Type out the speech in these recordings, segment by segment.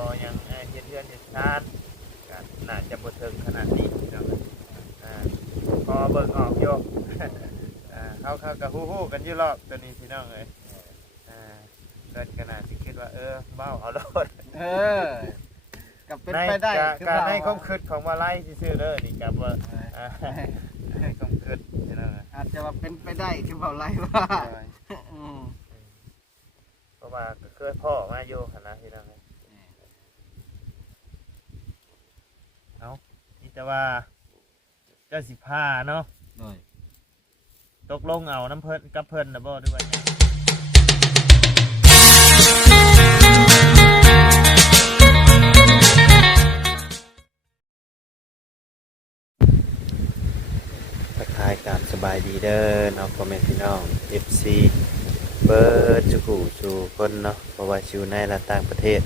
อยังเฮ็ดเรือนเฮ็ดชานก็น่าจะบ่ถึงขนาดนี้พี่น้องพอเบิ่งออกโยกเขาก็ฮู้ๆกันอยู่รอบตัวนี้พี่น้องเอ้ยเกินขนาดสิคิดว่าเบ้าเอาโลดกับเป็นไปได้การให้ความคิดของว่าไล่ซื่อๆเด้อนี่กับว่าให้ความคิดพี่น้องอาจจะว่าเป็นไปได้คือเว้าไรว่าเพราะว่าเคยพ่อมาอยู่หั่นนะพี่น้องเอาที่แต่ว่าเจ้าสิพาเนาะตกลงเอาน้ำเพิ่นกับเพิ่นนะบ่ด้วยว่าทักทายกับสบายดีเด้อน้องพ่อแม่พี่น้อง FC เบิร์ดจุกูสู่คนเนาะเพราะว่าอยู่ในและต่างประเทศ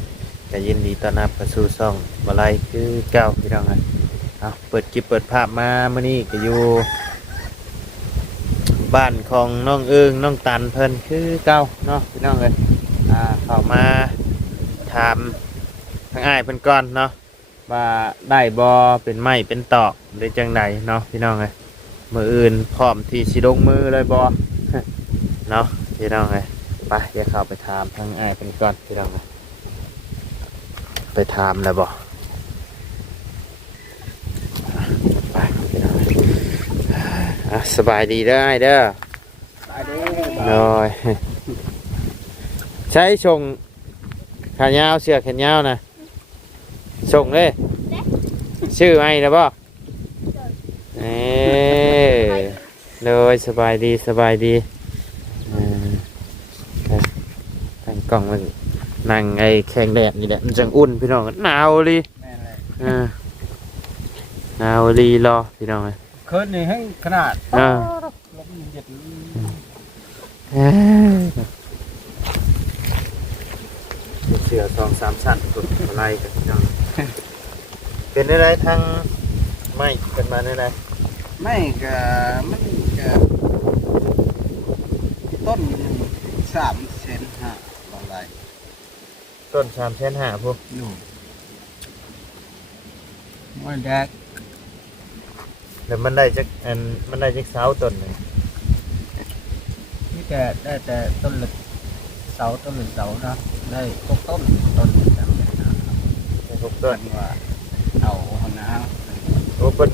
ก็ยินดีต้อนรับเข้าสู่ช่องบ่ไลคือเก่าพี่น้องเอาเปิดคลิปเปิดภาพมามื้อนี้ก็อยู่บ้านของน้องเอิงน้องตันเพิ่นคือเก่าเนาะพี่น้องเอ้ยเข้ามาถามทางอ้ายเพิ่นก่อนเนาะว่าได้บ่เป็นไม้เป็นตอกหรือจังไดเนาะพี่น้องเอ้ยมื้ออื่นพร้อมที่สิลงมือเลยบ่ เนาะพี่น้องเอ้ยไปเดี๋ยวเข้าไปถามทางอ้ายเพิ่นก่อนพี่น้องเอ้ยไปถามแล้วบ่ไปพี่น้องสบายดีเด้ออ้ายเด้อโดยใช้ส่งขายาวเสื้อแขนยาวนะส่งเลยชื่อไอ้นะบ่เลยสบายดีสบายดีตั้งกล้องมันนั่งไอ้แข้งแดดนี่แหละมันจังอุ่นพี่น้องหนาวเลยหนาวลีรอพี่น้องเลยเคิร์ดนี่ให้ขนาดเสือ2-3ชั้นสุดอะไรกันพี่น้องเป็นอะไรทางไม่กันมาได้ไรไม่ก็มันก็ต้น3 เซน5อะไรต้น3 เซน 5พวกนู่นมันแดกแล้วมันได้จักเสาต้นหนึ่งนี่แต่ได้แต่ต้นละเสาต้นละเสานะได้6 ต้นจำได้นะครับ6 ต้นว่าเอาหนาโอ้เพิ่น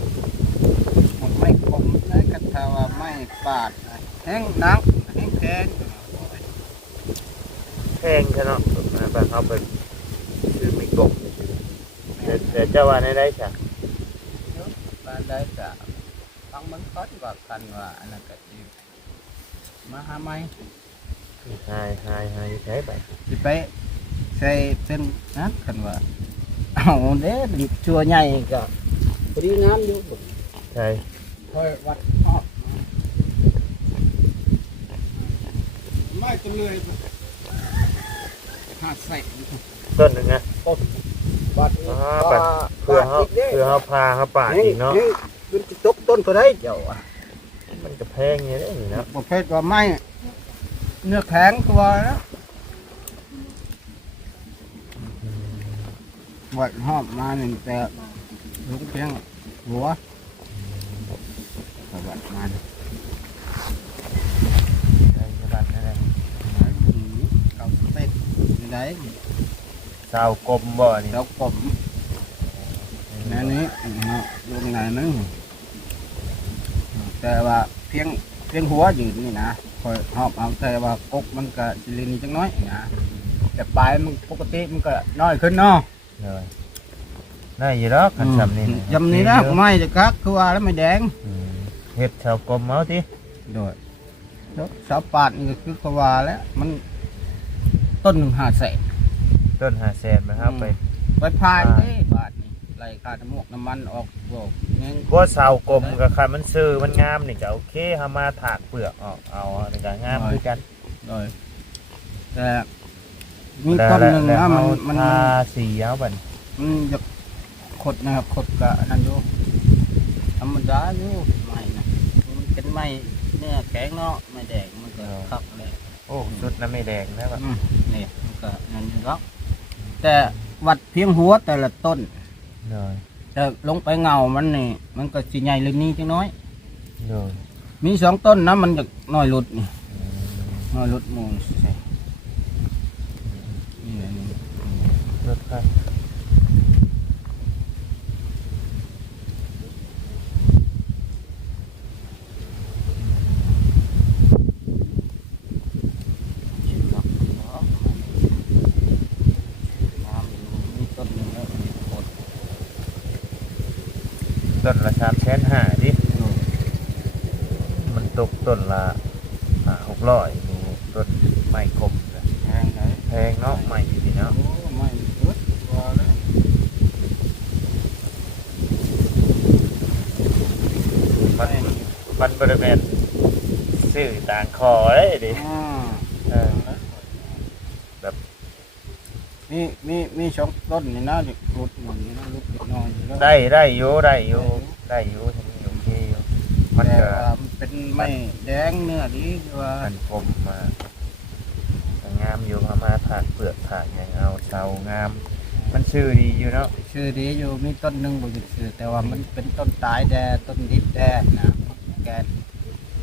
ไม่คมได้กระทาว่าไม่ปาดแห้งนักแห้งแข็งแพงใช่เนาะบางเขาไปซื้อไม่กบแต่เจ้าว่าในได้จ้ะบ้านได้จะฟังมันคอดว่ากันว่าอันนั้นก็ดีมาหาไม้หายใช้ไปสิไปใส่เป็นนะกันว่าเอาเด้ดิชัวใหญ่ก็พอดีงามอยู่ใช่ค่อยวัดออกไม่ต้นเลยหาใส่ต้นหนึ่งนะบัดเพื่อเขาพาเขาป่าอีกเนาะมันจะตกต้นก็ได้เจ้ามันจะแพงอย่างนี้นะประเภทว่าไม้เนื้อแข็งตัวนะวัดหอบมาหนึ่งแต่ลุงเพียงหัววัดมาเขาเป็ดได้เสากลมบ่นี่เสากลมนั่นนี่ลุงไหนนึงแต่ว่าเพียงหัวอยู่นี่นะคอยหอบเอาแต่ว่ากกมันก็สิลินจังน้อยนะแต่ปลายมันปกติมันก็น้อยขึ้นเนาะได้อยู่แล้วขันสำนี่ยำนี้นะไม่จะคักคือว่าแล้วไม่แดงเห็ดเสากลมเอาทีโดยเสาปาดนี่ก็คือว่าแล้วมันต้น5 แสนต้น5 แสนนะครับไปพายนี่บาทนี่ไล่ค่าน้ำมันน้ำมันออกพวกนี้ว่าเสากลมกับคันมันซื้อมันงามนี่ก็โอเคเฮามาถากเปลือกออกเอาในการงามด้วยกันโดยแต่มีต้นหนึ่งนะมันสีเอาบันจะขดนะครับขดกะนั่นอยู่ธรรมดาอยู่ไม่นะมันเป็นไม้เนื้อแข็งเนาะไม่แดงมันก็คักเลยโอ้ชุดนั้นไม่แดงนะแบบนี่มันก็นั่นอยู่แล้วแต่ วัดเพียงหัวแต่ละต้น โดย แต่ลงไปเงามันนี่มันก็สิใหญ่เลยนี้จังน้อย โดย มี2 ต้นนะมันจะน้อยหลุดนี่น้อยหลุดหมูใช่นี่แหละนี่ รถครับ ชิดดอกน้ำอยู่มีต้นหนึงแล้วมีโคน ต้นละ350,000ดิมันตกต้นละ600ดูต้นไม้คม แพงไหน แพงเนาะไม้อยู่นี่เนาะ โอ้ไม่เกิดว่าแล้ว มันบริเวณซื้อต่างคอเลยดิ เออ แบบ มี2 ต้นนี่นะหลุดหน่อยนี่นะหลุดนิดหน่อยอยู่แล้ว ได้อยู่ทำนี่โอเคอยู่มัน แต่ ก็ ว่ามันเป็นไม่แดงเนื้อดีว่า มันคมมาก็งามอยู่พามาถากเปลือกถากอย่างเอาเสางาม มันชื่อดีอยู่เนาะ ชื่อดีอยู่มีต้นหนึ่งบ่อยู่ชื่อแต่ว่ามันเป็นต้นตายแดต้นดิบแดนะแกน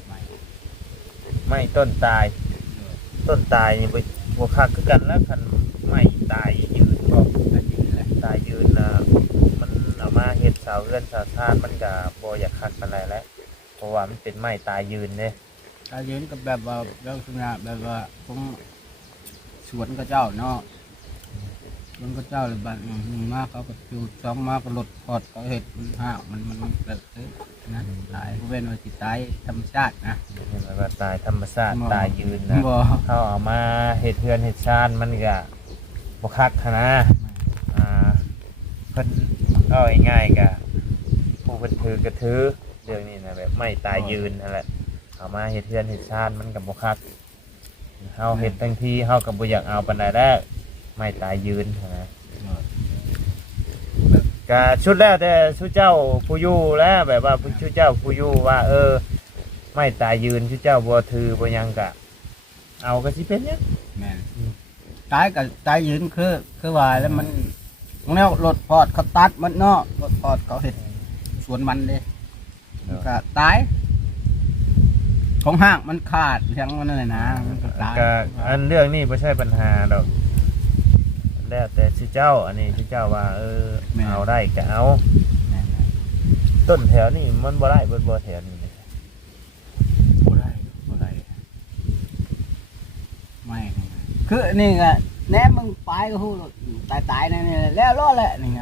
ไม่ ไม่ต้นตาย ต้นตายนี่บวคักคือกันแล้วคันไม่ตายยืนก็ อันนี้แหละ ตายยืนนะมันเอามาเฮ็ดเสาเรือนเสาทานมันก็บ่อยากคักปานใดแล้วเพราะว่ามันเป็นไม้ตายยืนเด้ ตายืนก็แบบว่าลักษณะแบบว่าผมสวนกับเจ้าเนาะสวนกับเจ้าเลยบ้านมาเขาก็จูด2มาก็ลดพอดเขาเห็ดมันห้าวมันแบบนะตายเว้นว่าสิตายธรรมชาตินะ เห็นไหมว่าตายธรรมชาติ บ่ ตายยืนนะ บ่ เขาเอามาเห็ดเฮือนเห็ดชานมันก็บคักหั้นนะเพิ่นเอาง่ายๆก็ผู้เพิ่นถือกระถือเรื่องนี้นะแบบไม่ตายยืนนั่นแหละเอามาเห็ดเฮือนเห็ดชานมันกับบคักเฮาเห็ดทั้งทีเฮากับบ่อยากเอาปานใดแล้วไม่ตายยืนหั้นนะก็ชุดแล้วแต่ชุดเจ้าผู้อยู่แล้วแบบว่าชุดเจ้าผู้อยู่ว่า ไม่ตายยืนชุดเจ้าบ่ถือบ่หยังกะเอาก็สิเป็นหยัง แม่นตายกับตายยืนคือว่าแล้วมันแนวรถพอดเขาตัดมันเนาะรถพอดเขาเห็ดสวนมันเลยมันก็ตายของห้างมันขาดทั้งมันนั่นเลยนะมันก็ตาย ก็อันเรื่องนี้ไม่ใช่ปัญหาดอกแล้วแต่ชื่อเจ้าอันนี้ชื่อเจ้าว่า เอาได้ก็เอา แม่น ต้นแถวนี้มันบ่ได้เบิดบ่แถวนี้เลย บ่ได้ไม่คือนี่ไงแหนมมึงไปก็ฮู้ตายนี่แล้วรอดแหละนี่ไง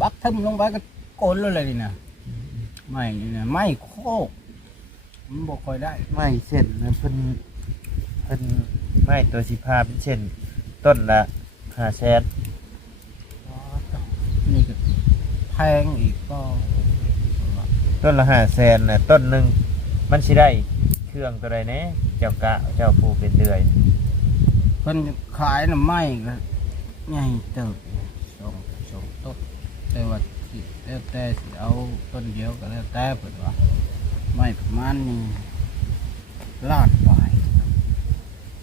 บักทึมลงไปก็โกนเลยนี่นะไม่นี่นะไม่โคกมันบ่ค่อยได้ ไม่เช่นนะเพิ่นไม่ตัวสิพาเป็นเช่น ต้นละ500,000 นี่ก็แพงอีกก็ ต้นละ500,000น่ะต้นหนึงมันสิได้เครื่องตัวใดแหน่เจ้ากะเจ้าผู้เป็นเดือย เพิ่นขายน่ะไม้ก็ใหญ่เติบสองต้นแต่ว่าสิแล้วแต่สิเอาต้นเดียวก็แล้วแต่เพิ่นว่าไม้ประมาณนี้ลาดปลาย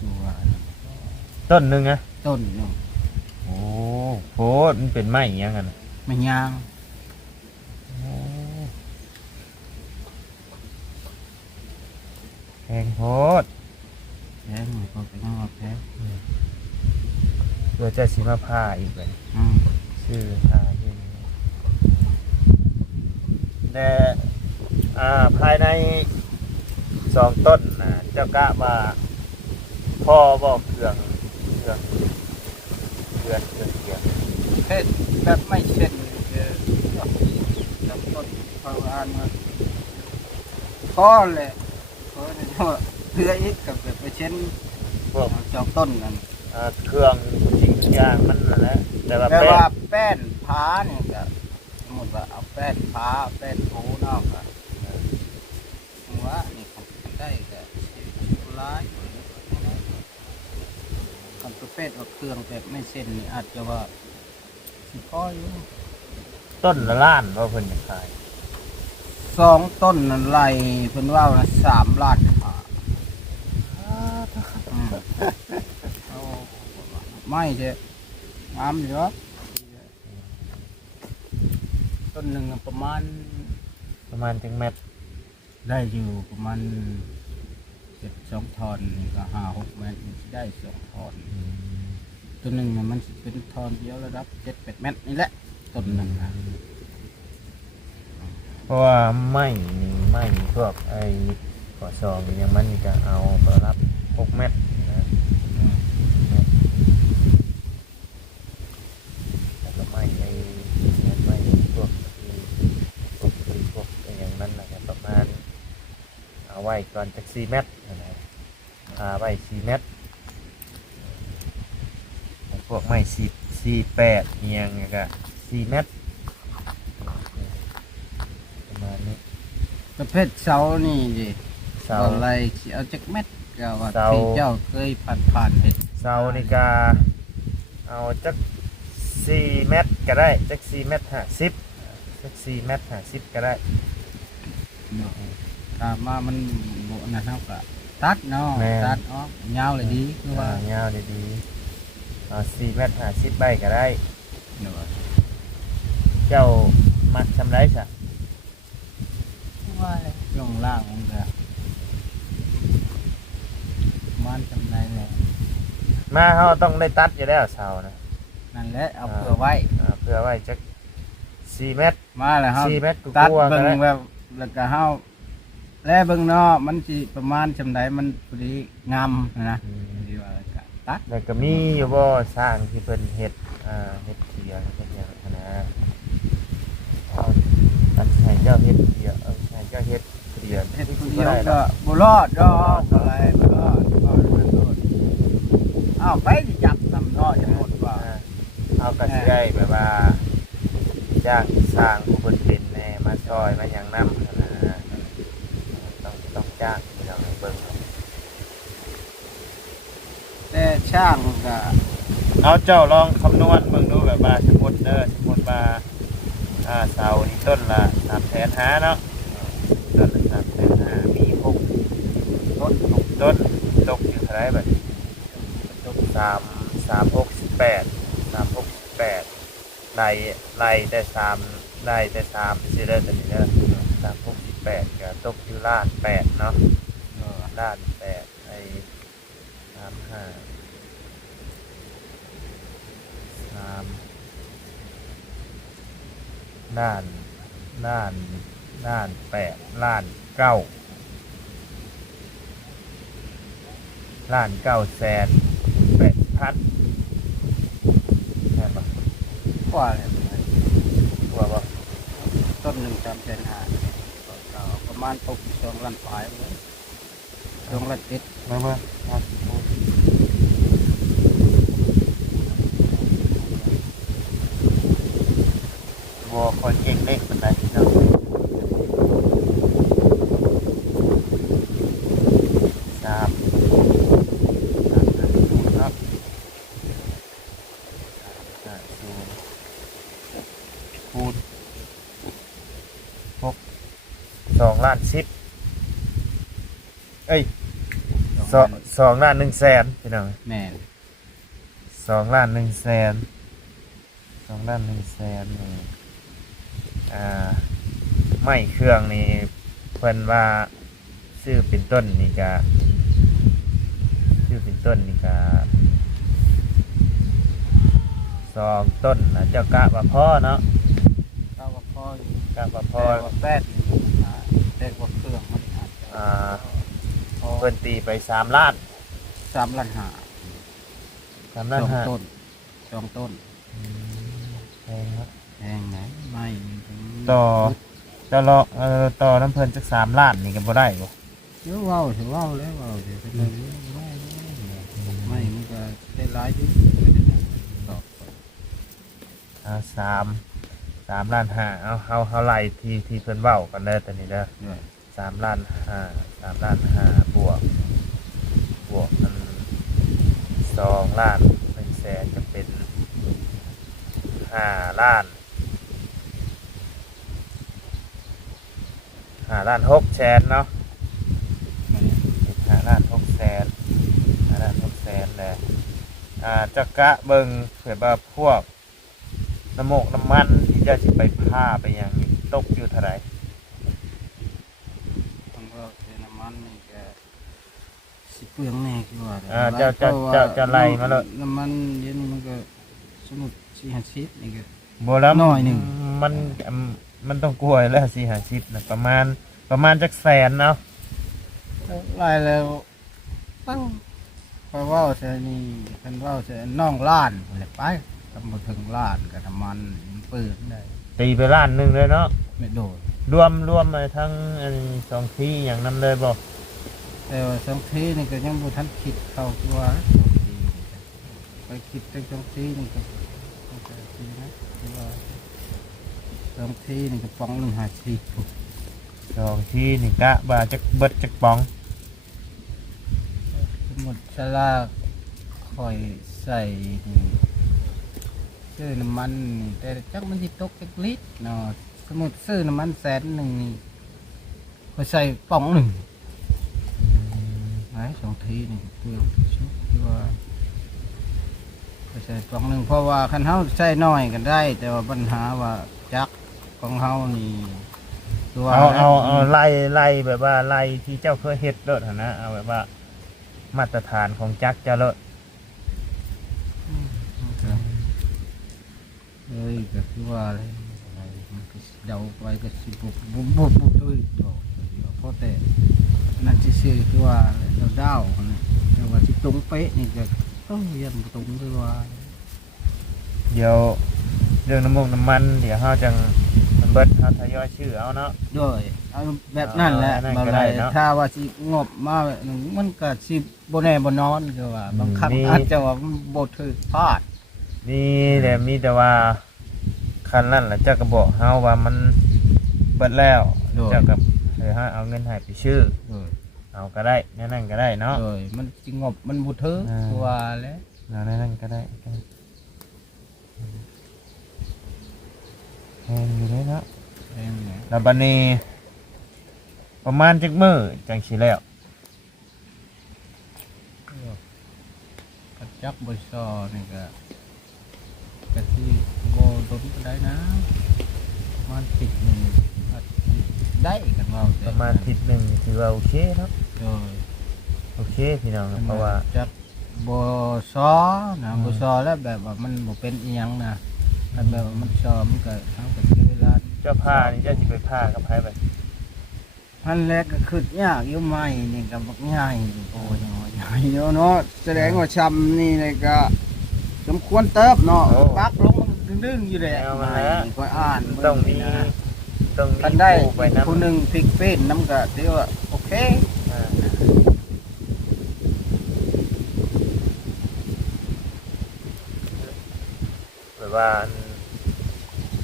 ตัว ต้นหนึงนะ ต้นหนึง โอ้โหมันเป็นไม้อิหยังกันน่ะ ไม่ยาง แพงโพด แพงก็เป็นว่าแพง เพื่อจะสิมาผ้าอีกเลย อืม ชื่อผ้าที่นี่แต่ภายใน2 ต้นนะเจ้ากะว่าพ่อบอกเครื่องเกี่ยว เพศแบบไม่เช่นลำต้นประมาณว่าพ่อแหละเพราะนี่ว่าเพื่ออีกกับแบบไปเช่น พวก จอกต้นนั่น เครื่องสิ่งทุกอย่างมันนั่นแหละแต่ว่า แปล แป้ ว่าง แป้นผ้าเนี่ยก็สมมติว่าเอาแป้นผ้าแป้นผูนอกก็ว่านี่ผมได้ก็สิบล้านคำประเภทว่าเครื่องแบบไม่เส้นนี่อาจจะว่าสิพ่ออยู่ ต้นละล้านว่าเพิ่นจะขาย 2 ต้นนั่นไล่เพิ่นว่านะ3 ล้านผ้าเอาไม่เด้งามอยู่เนาะ ต้นหนึ่งประมาณ จังแมตร ได้อยู่ประมาณ2 ทอนนี่ก็5-6 เมตรมันสิได้2 ทอนต้นหนึ่งน่ะมันสิเป็นทอนเดียวระดับ7-8 เมตรนี่แหละต้นหนึ่งนะ เพราะว่าไม่พวกไอ้ก่อซองอย่างมันนี่ก็เอาประรับ6 เมตรนะแล้วก็ไม่พวกพวกอย่างนั้นนะครับประมาณเอาไว้ก่อนจาก4 เมตรนะไว้4 เมตรพวกไม้48เอียงก็4 เมตรประมาณนี้ ประเภทเสานี่ดิ เสา อะไรสิเอาจักเม็ดก็ว่า เสา ที่เจ้าเคยผ่านเห็ด เสานี่ก็เอาจัก4 เมตรก็ได้จัก4 เมตร50จัก4 เมตร50ก็ได้ เนาะถ้ามามันบ่นั่นเฮาก็ตัดเนาะ แม่ ตัดออกยาวเลยดีคือว่า เงาดีๆเอา4 เมตร50ใบก็ได้ เนาะ เจ้ามักทำไรซะ ว่าเลยลงล่างมันก็มันจำได้แหละ มาเขาต้องได้ตัดอยู่แล้วเสานะ นั่นแหละเอาเผื่อไว้ เพื่อไว้จัก4 เมตร มาแล้วเฮา 4 เมตรกู ตัด กลัว เบิ่ ก็ ง ได้ แบบแล้วก็เฮาแล้วเบิ่งเนาะมันสิประมาณจำได้มันพอดีงามนะดีว่าก็ตัด แล้วก็มีอยู่บ่สร้างที่เพิ่นเฮ็ดเฮ็ดเถียงเฮ็ดหยังหั้นนะเอาตัดให้เจ้าเฮ็ดเถียงให้เจ้าเฮ็ดเถียง เฮ็ดคน บ่ เดียว ได้ด ก็ อก บ่รอดดอกอะไรบ่รอดบ่รอดอ้าวไปสิจับนำเนาะจะหมดว่า เอาก็สิได้แบบว่าจ้างสร้างผู้เพิ่นเป็นแหน่มาซอยมาหยังนำหั้นนะต้องจ้างพี่น้องให้เบิ่ง แต่ช่างก็ เอาเจ้าลองคำนวณเบิ่งดูแบบว่าสมมุติว่าเสานี่ต้นละ350,000เนาะต้นละ350,000มี6ต้นตกอยู่เท่าไหร่บัดนี้ตก368ไล่แต่3สิเด้อตัวนี้เด้อ368ก็ตกอยู่1,800,000เนาะ1,800,000ไอ้35 ล้าน8ล้าน9,980,000แม่นบ่ กว่าเลย กลัวบ่ ต้นหนึ่ง350,000ก็ประมาณตก2 ล้านปลายเลย2 ล้าน7มาเบิ่งครับบ่คนเก่งเลขปานใดเนาะ3 350เนาะ350คูณ6 2ล้าน10เอ้ย2ล้าน1แสนพี่น้อง แม่น 2ล้าน1แสน2ล้าน1แสนนี่ไม่เครื่องนี่เพิ่นว่าซื้อเป็นต้นนี่ก็2 ต้นนะเจ้ากะว่าพ่อเนาะ ก็ว่าพออยู่ กะว่า พ พ่อ อว่าแปดแต่ว่าเครื่องมันอาจจะพอ เพิ่นตีไป3ล้าน 3 ล้าน5 3ล้าน 2 5 ต้น2 ต้น แพงครับ แพงไหนไม่ถึง ต่อเจะรอต่อน้ำเพิ่นจัก3ล้านนี่ก็บ่ได้บ่ เดี๋ยวเว้าสิเว้าแล้วเว้าสิเป็นเลยไม่มันก็ได้หลายอยู่ตอบ 3ล้าน5เอาไล่ที่เพิ่นเว้ากันเด้อตอนนี้เด้อ ด้วย 3ล้าน5บวกมัน2ล้าน1แสนจะเป็น5ล้าน6แสนเนาะ5ล้าน6แสน5ล้าน6แสนแหละจักกะเบิ่งเผื่อว่าพวก น้ำโมกน้ำมันที่จะสิไปผ้าไปอย่างนี้ตกอยู่เท่าไหร่ มันก็เทน้ำมันนี่แกสิเปลืองแน่คือว่า จะไล่มาแล้ว น้ำมันเดี๋ยวนี้มันก็สมมุติ4-50นี่ก็ บ่แล้ว น้อยหนึ่ง มันต้องกลัวอยู่แล้ว4-50นะประมาณจักแสนเนาะ ไล่แล้วตั้งเพราะว่าใช่นี่เพิ่นว่าใช่น้องล้านพุ่นแหละไปทำบ่ถึงล้านก็น้ำมันเปิดได้ ตีไปล้านหนึงเลยเนาะ ไม่โดน รวมมาทั้งอันสองที่อย่างนั้นเลยบ่ แต่ว่าสองทีนี่ก็ยังบ่ทันคิดเข้าคือว่าไปคิดแต่สองทีนี่ก็ทีนะคือว่าสองทีนี่ก็ป้อง150 สองที่นี่กะบ่าจักเบิดจักปอง สมมุติสลากค่อยใส่นี่ซื้อน้ำมันนี่แต่จักมันสิตกจักลิตรเนาะสมมุติซื้อน้ำมัน100,000นี่ค่อยใส่ป้องหนึ่งไหนสองทีนี่เปลืองชุดคือว่าค่อยใส่ป้องหนึ่งเพราะว่าคันเฮาใส่น้อยกันได้ แต่ว่าปัญหาว่าจักของเฮานี่ตัว เอาไล่แบบว่าไล่ที่เจ้าเคยเฮ็ดเลิศหั่นนะเอาแบบว่ามาตรฐานของจักรเจ้าเลิศ เลยก็คือว่าอะไรมันก็เดาไปก็สิบุบด้วยดอกเพราะแต่นั่นซื่อๆคือว่าเราเดาเนี่ยแต่ว่าสิตรงเป๊ะนี่ก็ต้องเรียนตรงคือว่า เดี๋ยวเรื่องน้ำมันเดี๋ยวเฮาจังมันเบิดเฮาทยอยชื่อเอาเนาะ ด้วยเอาแบบนั้นแหละ นั่น บ่ ก็ได้ ได้ เนาะ ถ้าว่าสิงบมามันก็สิบ่แน่บ่นอนคือว่าบางครั้ง มี อาจจะว่ามันบ่ถูกพลาด มีแต่ว่าคันนั้นแหละเจ้าก็บอกเฮาว่ามันเบิดแล้ว โดย เจ้าก็เลยให้เอาเงินให้ไปชื่อ โดย เอาก็ได้นั่นก็ได้เนาะ โดยมันสิงบมันบ่ถูก อ่า คือว่าแหละ เอานั่นก็ได้แพงอยู่เลยเนาะ เองเนี่ย แล้วบัดนี้ประมาณจักมื้อจังสิแล้ว กระจักบซอนี่ก็ที่โบดนก็ได้นะประมันติดหนึ่งอาทิตย์ได้กันว่า ประมาณอาทิศนึงถือว่าโอเคเนาะ โดย โอเคพี่น้องเพราะว่า จักโบซอนะโบซอแล้วแบบว่ามันบ่เป็นอีหยังนะแต่แบบว่ามันซอมันก็ทั้งกับเวลา เจ้าผ้านี่เจ้าสิไปผ้ากับไผไป พันแรกก็คือยากอยู่ใหม่นี่ก็บักง่ายโอ้ยใหญ่เนาะแสดงว่าชำนี่เลยก็สมควรเติบเนาะปักลงดึงๆอยู่แหละก็อ่าน ต้องมี นะ ต้องมี กันได้ ผู้ไปนำ ผู้หนึ่งพลิกเป็นน้ำก็ถือว่าโอเค แบบว่า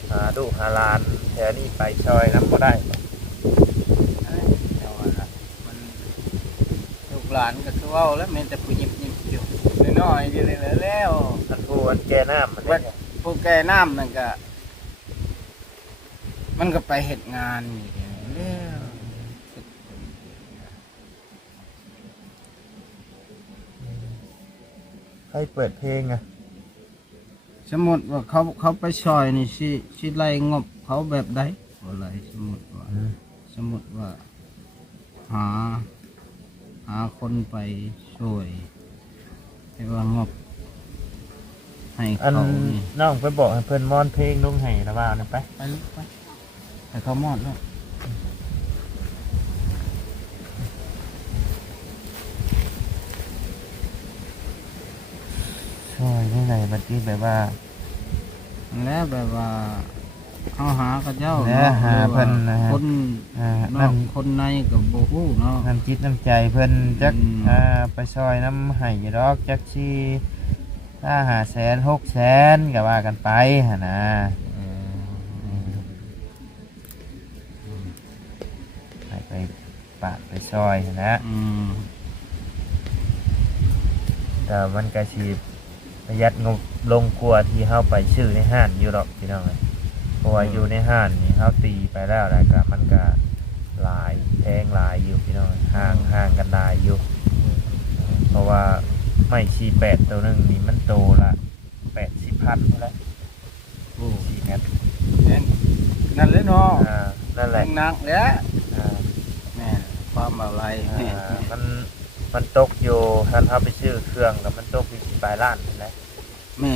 หาดูหาลานแถวนี้ไปซอยน้ำก็ได้ แต่ว่ามันลูกหลานก็คือว่าแล้วแม้แต่ผู้หญิงอยู่น้อยๆอยู่เลยแล้ว อันผู้อันแก่น้ำมันเนี่ย ผู้แก่น้ำนั่นก็มันก็ไปเหตุงานนี่แล้ว ให้เปิดเพลงอะ สมมติว่าเขาไปซอยนี่สิไล่งบเขาแบบใดอะไรสมมติว่าหาคนไปช่วยให้ว่างบให้ อัน เขานี่ น้องไปบอกให้เพิ่นมอนเพลงลงให้นะว่านะไป ไปลูกไปให้เขามอดแล้ว ช่วยนี่ไหนบัดนี้แบบว่า แล้วแบบว่าเขาหากระเจ้า แล้วหาเพิ่นนะฮะ คน น นั่ อน กคนในกับโบหูเนาะ น้ำจิตน้ำใจเพิ่นจัก อืม ไปซอยน้ำให้อยู่ดอกจักชีถ้า500,000 600,000ก็ว่ากันไปหั่นนะให้ไปปาดไปซอยหั่นนะ อืม แต่มันก็สิประหยัดงบลงกว่าที่เฮาไปซื้อในห้างอยู่ดอกพี่น้องเอ้ยเพราะว่าอยู่ในห้างนี่เฮาตีไปแล้วแล้วก็มันก็หลายแพงหลายอยู่พี่น้องห่างกันหลายอยู่ เพราะว่าไม่48ตัวหนึงนี่มันโตละ80,000แล้ว โอ้ 4เมตร นั่นเลยเนาะ นั่นแหละ นักแล้ว อ่า แม่ความอะไร มันตกอยู่ท่านเฮาไปซื้อเครื่องแล้วมันตกอยู่ที่ปลายล้านนั่นแหละ แม่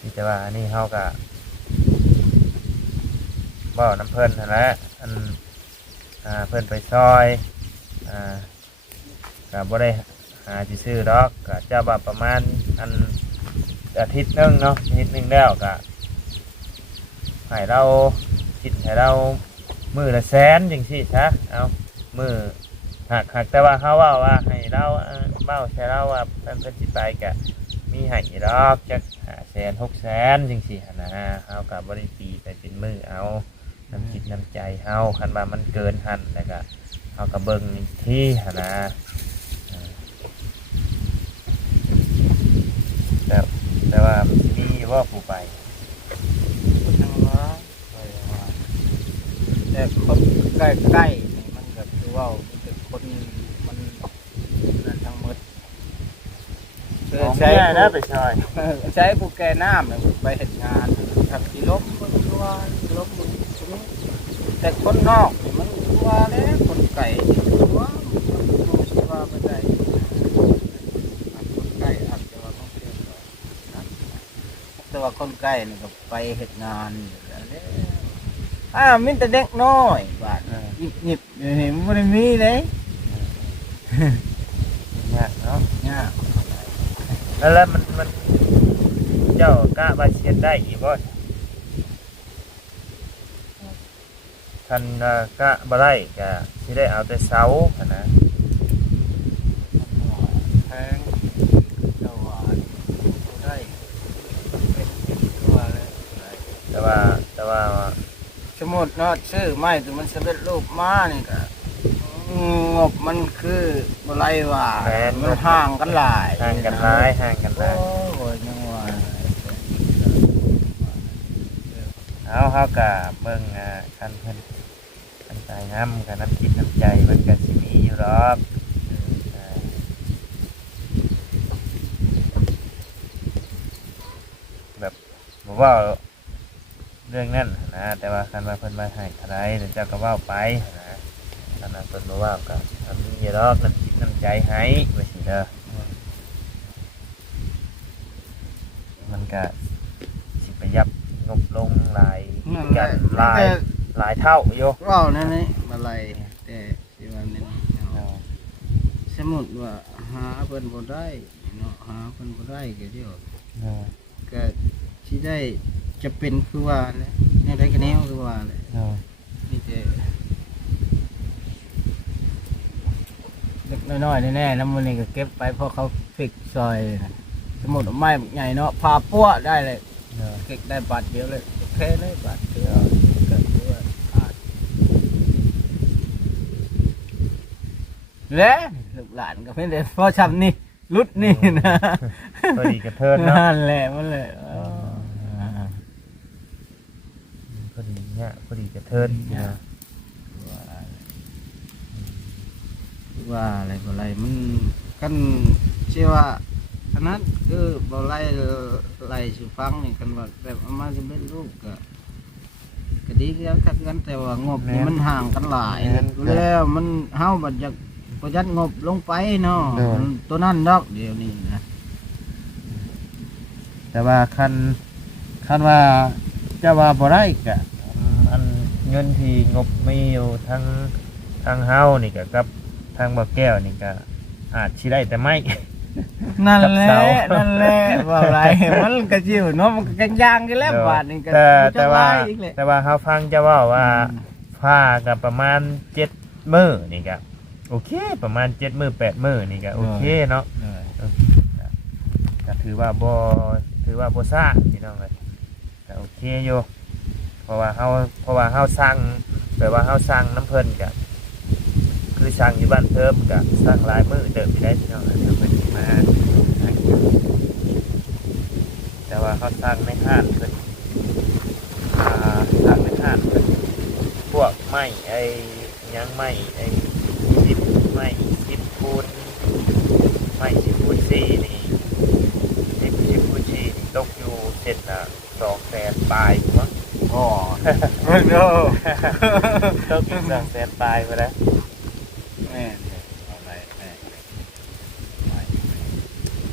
นี่แต่ว่านี่เฮาก็บ่น้ำเพิ่นนั่นแหละเพิ่นไปซอยก็บ่ได้หาสิซื้อดอกก็จะว่าประมาณอาทิตย์หนึงเนาะอาทิตย์หนึงแล้วก็ให้เราคิดให้เรามื้อละแสนจังซี่ซะเอามื้อหากแต่ว่าเฮาเว้าว่าให้เราเว้าใส่เราว่าเพิ่นสิไปก็มีให้ดอกจัก500,000 600,000จังซี่หั่นนะเฮาก็บ่ได้ตีไปเป็นมื้อเอาน้ำจิตน้ำใจเฮาคันว่ามันเกินหั่นแล้วก็เฮาก็เบิ่งอีกทีหั่นนะแต่ว่ามีว่าผู้ไป แต่คนใกล้ๆนี่มันก็คือว่าเป็นคนมันนั่นทั้งหมด ใช่นะไปซอย ใช้ผู้แก่น้ำเนี่ยไปเห็นงานทำกิโลมันว่ากิโลมันแต่คนนอกนี่มันว่าแล้วคนไก่ว่ามันว่าไม่ได้คนไก่อาจจะว่าต้องเที่ยวแต่ว่าคนไก่นี่ก็ไปเห็นงานอยู่แล้วมินแต่เด็กน้อยบาดหยิบๆนี่มันไม่ได้มีเลย เนี่ยเนาะ เนี่ย แล้วมันเจ้ากะว่าเชียนได้อีกบ่ท่านกะบ่ได้ก็สิได้เอาแต่เสาหั่นนะ แพงแต่ว่าได้เป็นตัวเลย แต่ว่า สมมติเนาะซื้อไม้แต่มันสำเร็จรูปมานี่ก็งบมันคือบไรว่ามันห่างกันหลาย ห่างกันหลายห่างกันห โอ้ ลาย โหยังว่า เอาเฮาก็เบิ่งคันเพิ่นคันใจงามกันน้ำจิตน้ำใจมันก็สิมีอยู่ดอกแบบบ่ว่าเรื่องนั้นนะแต่ว่าคันว่าเพิ่นมาให้เท่าใดเดี๋ยวเจ้าก็เว้าไปนะคันว่าเพิ่นบ่เว้าก็มีอยู่ดอกน้ำจิตน้ำใจให้ว่าสิเด้อมันก็สิประหยัดงบลงหลายกันหลายเท่าอยู่ ว่านั่นนี่อะไรแต่ที่ว่านี่สมมติว่าหาเพิ่นบ่ได้เนาะหาเพิ่นบ่ได้ก็เดี๋ยวก็ที่ได้จะเป็นคือว่าแหละในได้กันแนวคือว่าแหละนี่แต่เล็กน้อยๆแน่ๆแล้วมื้อนี้ก็เก็บไปเพราะเขาฟิกซอยนะสมมุติว่าไม้ใหญ่เนาะพาปั้วได้เลยเก็บได้บาทเดียวเลยโอเคเลยบาทเดียวก็คือว่าขาดและลูกหลานก็เพิ่นได้พอชำนี่รุดนี่นะ พอดีกระเทินเนาะ นั่นแหละมันเลยพอดีเนี่ยพอดีกระเทินนะ ว่าอะไรมันกันเชื่อว่าอันนั้นคือบ่ไล่ไล่สิฟังนี่กันว่าแบบเอามาจะเป็นลูกก็ดีแล้วคักกันแต่ว่างบนี่มันห่างกันหลายแล้วมันเฮาบัดอยากประหยัดงบลงไปเนาะตัวนั้นดอกเดี๋ยวนี้นะ แต่ว่าคันว่าจะว่าบ่ได้ก็อันเงินที่งบมีอยู่ทางเฮานี่ก็กับทางบ่อแก้วนี่ก็อาจสิได้แต่ไม่ นั่นแหละนั่นแหละว่าอะไรมันก็จิ๋วเนาะมันก็ย่างกันแล้วบาทนี่ก็แต่ว่าเฮาฟังจะว่าผ้าก็ประมาณ7มื้อนี่ก็โอเคประมาณ7มื้อ8มื้อนี่ก็โอเคเนาะก็ถือว่าบ่ซ่าพี่น้องเอ้ยก็โอเคอยู่เพราะว่าเฮาสั่งแบบว่าเฮาสั่งน้ำเพิ่นก็คือสั่งอยู่บ้านเพิ่มก็สั่งหลายมื้อเติมได้พี่น้องเดี๋ยวเพิ่นสิมาแต่ว่าเขาสั่งในห้างเพิ่นสั่งในห้างเพิ่นพวกไม้ไอ้ยังไม้ไอ้10ไม้10คูณไม้10คูณ4นี่10คูณ4นี่ตกอยู่ เส้นละ200,000ปลายมั้ง อ๋อเบิ่งเด้อ ต้องกิน200,000ปลายไปแล้ว แม่เอาไรแม่ไม่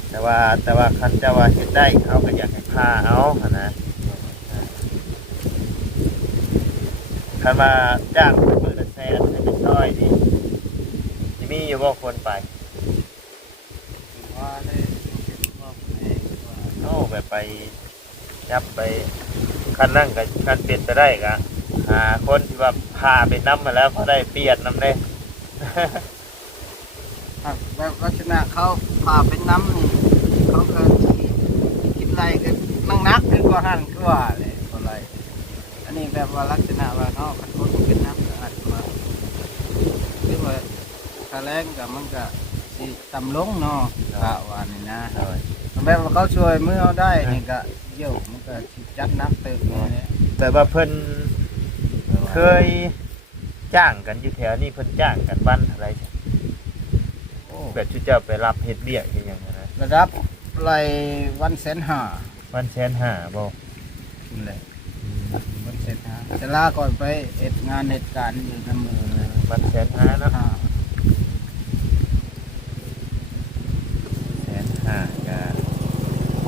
แต่ว่าคันจะว่าเฮ็ดได้เขาก็อยากให้พาเอาหั่นนะคันมาจ้างเป็นมื้อละแสนให้ไปซอยนี่สิมีอยู่บ่คนไป ว่าเลยว่าแม่ว่า เอาแบบไปจับไปคันนั่งกับคันเป็นไปได้ก็หาคนที่ว่าพาไปนำมาแล้วพอได้เปลี่ยนนำได้ แบบลักษณะเขาพาเป็นน้ำนี่เขาก็คิดไรก็นั่งนักคือว่าหันคือว่าเลยอะไรอันนี้แบบว่าลักษณะว่าเนาะคันคนเป็นน้ำก็อาจจะว่าคือว่าถ้าแรงกับมันก็สิต่ำลงเนาะกะว่านี่นะแบบว่าเขาช่วยมือเอาได้นี่ก็เยี่ยวมันก็สิจัดนักเติมเนี่ย แต่ว่าเพิ่นเคยจ้างกันอยู่แถวนี้เพิ่นจ้างกันวันอะไร โอ้ แบบชุดเจ้าไปรับเฮ็ดเบี้ยอย่างเงี้ยนะ ระดับไรวันเซนห้า วันแสนห้าบ่ นี่แหละวันเซนห้าจะลาก่อนไปเอ็ดงานเหตุการณ์อยู่ในมือเลย วันแสนห้าเนาะ ห้า แสนห้าก็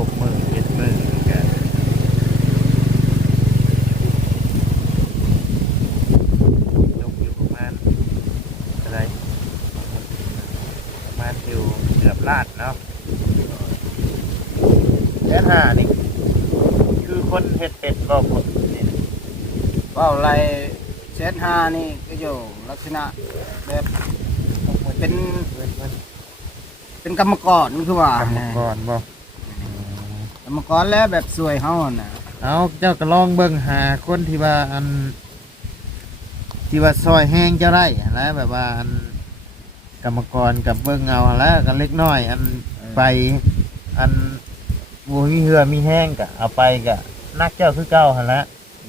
6 มื้อ7 มื้อก็ตกอยู่ประมาณอะไรประมาณอยู่เกือบล้านเนาะแสนห้านี่คือคนเฮ็ดเป็ดบ่คนนี่ เป้าไรเซนห้านี่ก็อยู่ลักษณะแบบเป็น เพิ่น เป็นกรรมกรคือว่า กรรมกรบ่ กรรมกรแล้วแบบสวยเฮาน่ะ เอาเจ้าก็ลองเบิ่งหาคนที่ว่าอันที่ว่าซอยแห้งเจ้าได้แล้วแบบว่าอันกรรมกรกับเบิ่งเอาแล้วกันเล็กน้อย อันไปอันบ่มีเหือมีแห้งก็เอาไปก็นักเจ้าคือเก่าหั่นละ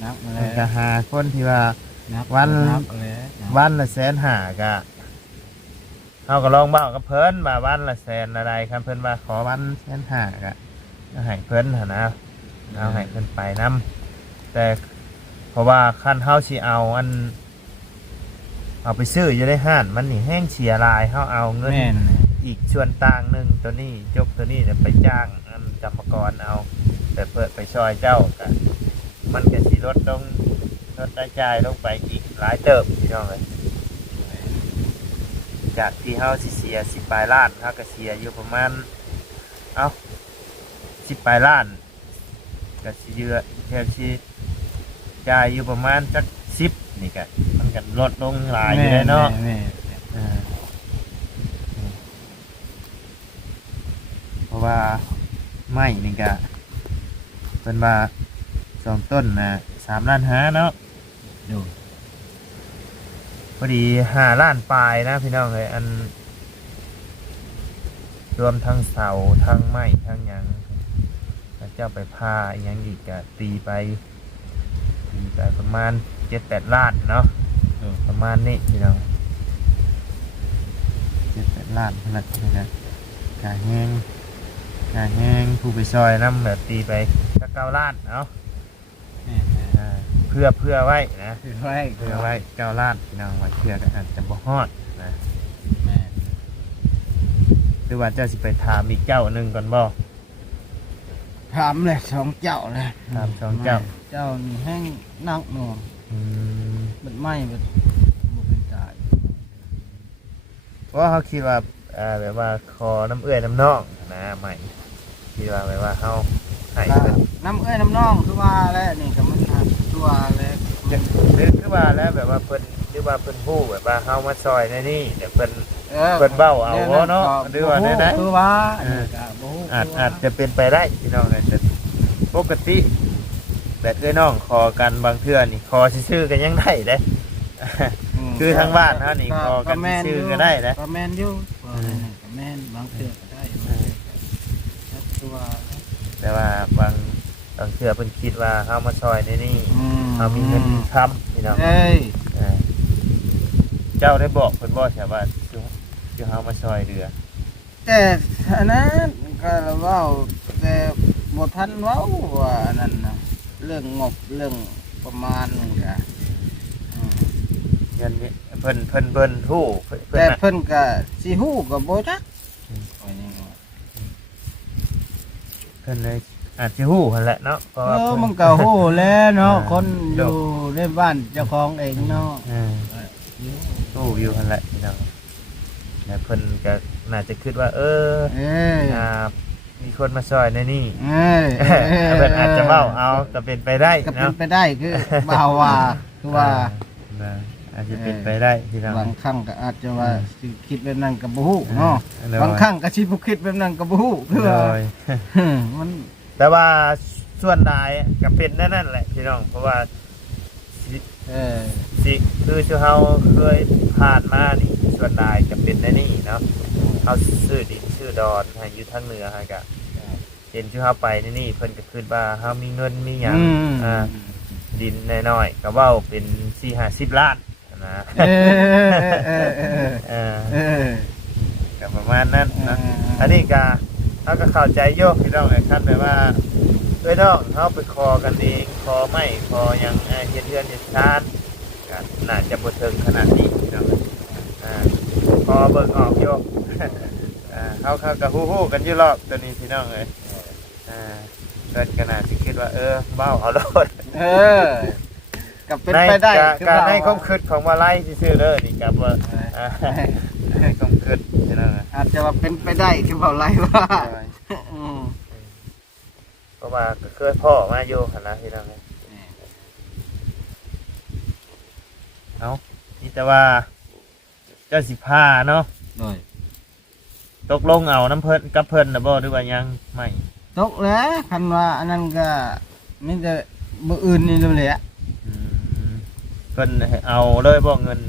นักมา มัน แล้ว ก็หาคนที่ว่า นัก วัน นักแล้ว วันละ150,000ก็เฮาก็ลองเบ้ากับเพิ่นว่าวันละ100,000อะไรครับเพิ่นว่าขอวัน150,000ก็เอาให้เพิ่นหั่นนะเอาให้เพิ่นไปนํแต่เพราะว่าคันเฮาสิเอาอันเอาไปซื้ออยู่ในห้านมันนี่แห้งเสียหลายเฮาเอาเงิน แม่นน่ะ อีกส่วนต่างหนึงตัวนี้ยกตัวนี้เนี่ยไปจ้างอันกรรมกรเอาแต่เปิดไปซอยเจ้าก็มันก็สิลดรายจ่ายลงไปอีกหลายเติบพี่น้องเอ้ยจากที่เฮาสิเสีย10ปลายล้านเฮาก็เสียอยู่ประมาณ10ปลายล้านก็สิเยอะแค่สิจ่ายอยู่ประมาณจัก10นี่ก็มันก็ลดลงหลายอยู่ได้เนาะ แม่ อ่าเพราะว่าไม้นี่ก็เป็นว่า2 ต้นนะ3.5 ล้านเนาะ ดู พอดี5 ล้านปลายนะพี่น้องเลยอันรวมทั้งเสาทั้งไม้ทั้งหยังแล้วเจ้าไปพาอหยังอีกก็ตีไปประมาณ7-8 ล้านเนาะประมาณนี้พี่น้อง7-8 ล้านขนาดนี้นะกาแห้งผู้ไปซอยน้ำแบบตีไปสัก9 ล้านเนาะ แม่ เพื่อไว้นะ คือไว้ เพื่อไว้9 ล้านพี่น้องไว้เพื่อก็อาจจะบ่ฮอดนะ แม่ หรือว่าเจ้าสิไปถามอีกเจ้าหนึ่งก่อนบ่ ถามเลยสองเจ้าเลย ถามสองเจ้า เจ้านี่แห้งนักหน่วง อืม มันไหม้มันบ่เป็นตาย เพราะว่าเขาคิดว่าแบบว่าคอน้ำเอื้อยน้ำน่องนะใหม่คิดว่าแบบว่าเขาให้ ก็ เพิ่น น้ำเอ้ยน้ำน้องคือว่าแล้วนี่ก็มันหาตัวแล้ว หรือว่าแล้วแบบว่าเพิ่นหรือว่าเพิ่นฮู้แบบว่าเฮามาซอยในนี่เดี๋ยวเพิ่น เออ เพิ่นเว้าเอาเนาะหรือว่าแนวใด คือว่านี่ก็บ่ฮู้ อาจจะเป็นไปได้พี่น้องเลยแต่ปกติแบบเอ้ยน้องคอกันบางเทื่อนี่คอซื่อๆกันยังได้เด้ คือทางบ้านเฮานี่คอกันซื่อๆก็ได้นะ ก็แม่นอยู่ก็แม่นบางเทื่อก็ได้ตัว แต่ว่าบางเทื่อเพิ่นคิดว่าเฮามาซอยในนี่เฮามีเงินทำพี่น้อง เอ้ย เจ้าได้บอกเพิ่นบ่ใช่ว่าคือเฮามาซอยเรือ แต่อันนั้นก็เราเว้าแต่ บ่ทันเว้าว่านั่นน่ะเรื่องงบเรื่องประมาณนั่นก็อืม เงินนี้เพิ่นฮู้เพิ่น แต่ น่ะ เพิ่นก็สิฮู้ก็บ่จักว่ายังว่า เพิ่นเลยอาจสิฮู้หั่นแหละเนาะเพราะว่าเพิ่น มันก็ฮู้แล้วเนาะ อ่า คนอยู่ในบ้านเจ้าของเองเนาะ ฮู้อยู่หั่นแหละพี่น้องแต่เพิ่นก็น่าจะคิดว่า เอ้ย อ่ามีคนมาช่วยในนี่ เอ้ย เพิ่นอาจจะเว้าเอาก็เป็นไปได้ ก็เป็น เนาะ ไปได้คือบ่าวว่าคือว่า อ่าอาจจะเป็นไปได้พี่น้อง บางครั้งก็อาจจะว่าสิคิดแบบนั้นก็บ่ฮู้เนาะ โดย บางครั้งก็สิบ่คิดแบบนั้นก็บ่ฮู้คือ โด ว่าย มัน แต่ว่าส่วนใดก็เป็นนั่นแหละพี่น้องเพราะว่า เออ สิคือชื่อเฮาเคยผ่านมานี่ส่วนใดก็เป็นในนี่เนาะเฮาซื้อดินซื้อดอนให้อยู่ทางเหนือให้ก็เห็นชื่อเฮาไปในนี่เพิ่นก็คิดว่าเฮามีเงินมีหยังดินน้อยๆก็เว้าเป็น 4-50 ล้านนะ เออ ก็ประมาณนั้นนะอันนี้ก็เฮาก็เข้าใจโยกพี่น้องไอ้คันแบบว่าเอ้ยน้องเฮาไปขอกันเองขอไม่ขอหยังเฮ็ดเรือนเฮ็ดชานก็น่าจะบ่ถึงขนาดนี้พี่น้องพอเบิ่งออกโยก เฮาก็ฮู้ๆกันอยู่รอบตัวนี้พี่น้องเอ้ยเพิ่นก็น่าสิคิดว่าเว้าเอาโลด เออก็เป็นไปได้ การในความคิดของว่าไล่ซื่อๆเด้อนี่ก็บ่ในความคิดพี่น้อง อาจจะว่าเป็นไปได้คือเว้าไรว่าอืม เพราะว่าก็เคยพ่อมาอยู่หั่นนะพี่น้องเอานี่แต่ว่าเจ้าสิพาเนาะ โดย ตกลงเอาน้ำเพิ่นกับเพิ่นน่ะบ่หรือว่ายังไม่ ตกแล้วคันว่าอันนั้นก็มีแต่มื้ออื่นนี่นั่นแหละ เพิ่นให้เอาเลยบ่เงิน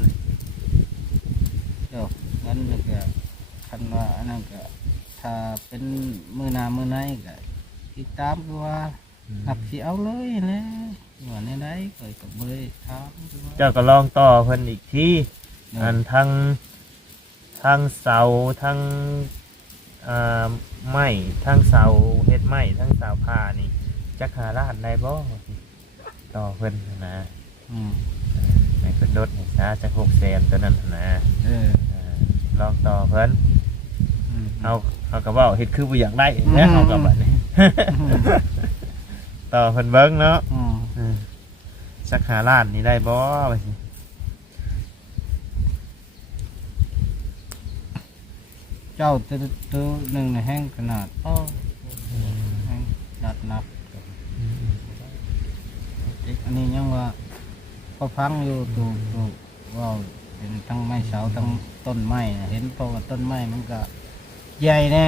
งั้นนี่ก็คันว่าอันนั้นก็ถ้าเป็นมื้อหน้ามื้อไหนก็ติดตามคือว่าหักสิเอาเลยแหละว่าในใดก็บ่ได้ถามคือว่า เจ้าก็ลองต่อเพิ่นอีกทีอันทั้งเสาทั้งไม้ทั้งเสาเฮ็ดไม้ทั้งเสาผ้านี่จักหาล้านได้บ่ต่อเพิ่นนะ อืม ให้เพิ่นลดให้ซะจัก600,000ตัวนั้นนะ เออ ลองต่อเพิ่น อืม เอาก็เว้าเฮ็ดคือบ่อยากได้แล้วเอาก็บัดนี้ ต่อเพิ่นเบิ่งเนาะ อืม สักหาล้านนี่ได้บ่ว่าสิ เจ้าตัวหนึงน่ะแห้งขนาดแห้งจัดหนักอีกอันนี้ยังว่าพอพังอยู่ตูว่าเป็นทั้งไม้เสาทั้งต้นไม้น่ะเห็นเพราะว่าต้นไม้มันก็ใหญ่แน่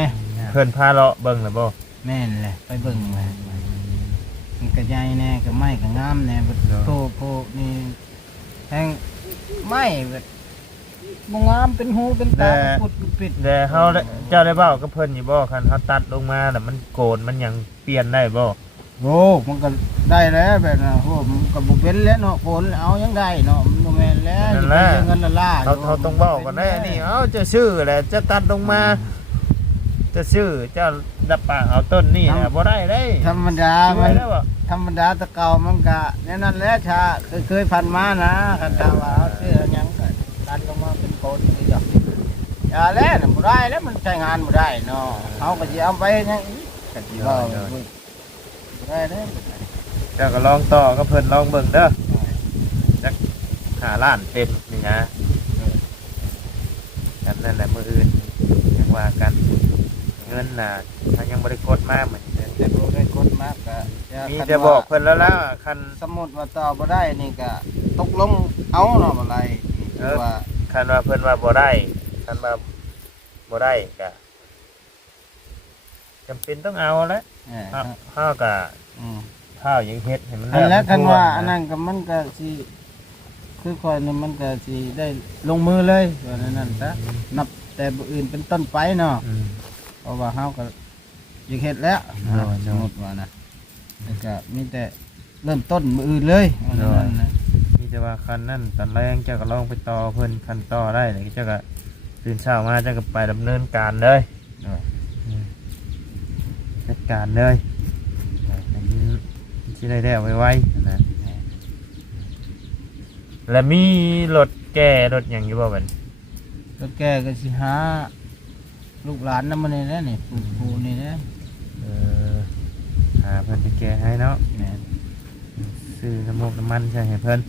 เพิ่นพาเลาะเบิ่งแล้วบ่ แม่นแหละไปเบิ่งเลยมันก็ใหญ่แน่ก็ไม้ก็งามแน่บัดโพนี่แห้งไม้แบบบ่งามเป็นหูเป็นตาปุดปิด แต่เฮาได้เจ้าได้เว้ากับเพิ่นอยู่บ่คันเฮาตัดลงมาแล้วมันโกนมันหยังเปลี่ยนได้บ่ โอ้มันก็ได้แล้วแบบน่ะโอ้มันก็บ่เป็นแล้วเนาะโคนเอายังได้เนาะมันบ่แม่นแล้วจะไปเสียเงินละล่า เขาต้องเว้ากันได้นี่เอ้าจะซื้อแหละจะตัดลงมา จะซื้อเจ้ารับปากเอาต้นนี่แหละบ่ได้เด้ ธรรมดา ช่ว มั ย น แล้วบ่ ธรรมดาแตะเก่ามันก็แน่นั่นแหละชาเคยผ่านมานะคันถามว่าเอาเสื้อหยังก็ตัดลงมาเป็นโคนนี่จ้ะอย่าแล้วน่ะบ่ได้แล้วมันใช้งานบ่ได้เนาะเฮาก็สิเอาไปหยังอีกก็สิว่าบ่ได้เด้อ เจ้าก็ลองต่อกับเพิ่นลองเบิ่งเด้อจักหาล้านเต็มนี่นะกันนั่นแหละมื้ออื่นยังว่ากันเงินน่ะถ้ายังบ่ได้กดมาเหมือนกัน แต่บ่ได้กดมากก็อย่า มี คัน แต่บอกเพิ่นแล้วล่ะคัน สมมุติว่าต่อบ่ได้นี่ก็ตกลงเอาเนาะบ่ไรคือว่า คันว่าเพิ่นว่าบ่ได้คันว่าบ่ได้ก็จำเป็นต้องเอาแล้ว เออ เฮาก็ อืม ข้าวยังเฮ็ดให้มัน อันแล้วคันว่าอัน นั้ นั้นก็มันก็สิคือคอยนี่มันก็สิได้ลงมือเลยว่านั้นซะนับแต่บ่อื่นเป็นต้นไปเนาะเพราะว่าเฮาก็อยากเฮ็ดแล้วสมมุติว่านะแล้วก็มีแต่เริ่มต้นมื้ออื่นเลยว่านั้นนะ มีแต่ว่าคันนั้นตอนแรกเจ้าก็ลองไปต่อเพิ่นคันต่อได้เลยเจ้าก็ตื่นเช้ามาเจ้าก็ไปดำเนินการเลยจัดการเลย สิได้แล้วไว้ๆนะแล้วมีรถแก่รถหยังอยู่บ่บัดนี้ ก็แกก็สิหาลูกหลานนำมานี่แหละนี่ปู่นี่แหละ เออหาเพิ่นไปแก่ให้เนาะ แม่น ซื้อน้ำมันใช่ให้เพิ่น